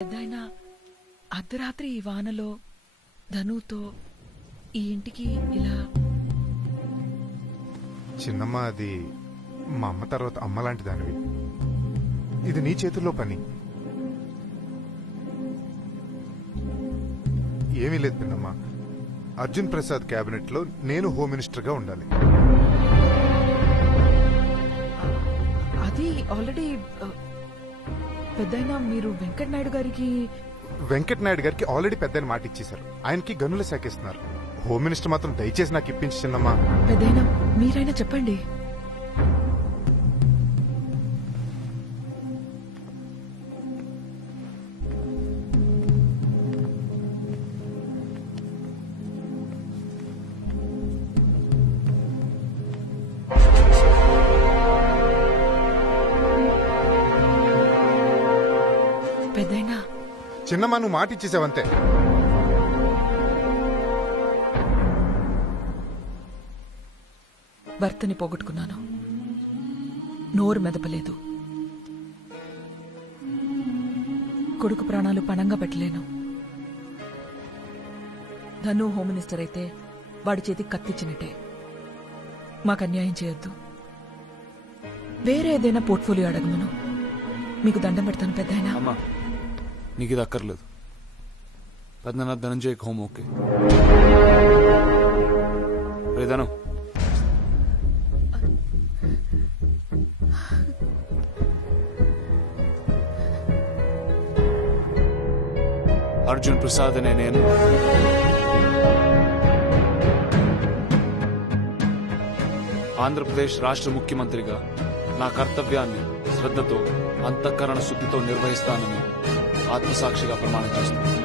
పెద్దాయన అర్ధరాత్రి ఈ వానలో ధనుతో ఈ ఇంటికి ఇలా. చిన్నమ్మ, అది మా అమ్మ తర్వాత అమ్మ లాంటి దానివి. ఇది నీ చేతుల్లో పని. ఏమీ లేదు పిన్నమ్మ, అర్జున్ ప్రసాద్ క్యాబినెట్ లో నేను హోమ్ మినిస్టర్ గా ఉండాలి. అది ఆల్రెడీ పెద్దాయన మీరు వెంకట్ నాయుడు గారికి ఆల్రెడీ పెద్ద మాట ఇచ్చేశారు. ఆయనకి గనులు శాఖిస్తున్నారు. హోమ్ మినిస్టర్ మాత్రం దయచేసి నాకు ఇప్పించి చిన్నమ్మా. పెద్దాయన మీరైనా చెప్పండి. పెద్దయినా చిన్నమ్మా, నువ్వు మాట ఇచ్చేసావంతే. భర్తని పోగొట్టుకున్నాను, నోరు మెదపలేదు, కొడుకు ప్రాణాలు పణంగా పెట్టలేను. ధను హోమ్ మినిస్టర్ అయితే వాడి చేతికి కత్తిచ్చినట్టే. మాకు అన్యాయం చేయొద్దు. వేరే ఏదైనా పోర్ట్ఫోలియో అడగమను. మీకు దండం పెడతాను పెద్దాయనా. అమ్మా, నీకు ఇది అక్కర్లేదు. పెద్దనాన్న ధనంజయ్ హోమ్ ఓకే. ధను, అర్జున్ ప్రసాద్ అనే నేను ఆంధ్రప్రదేశ్ రాష్ట్ర ముఖ్యమంత్రిగా నా కర్తవ్యాన్ని శ్రద్ధతో అంతఃకరణ శుద్ధితో నిర్వహిస్తానని ఆత్మసాక్షిగా ప్రమాణం చేస్తున్నాను.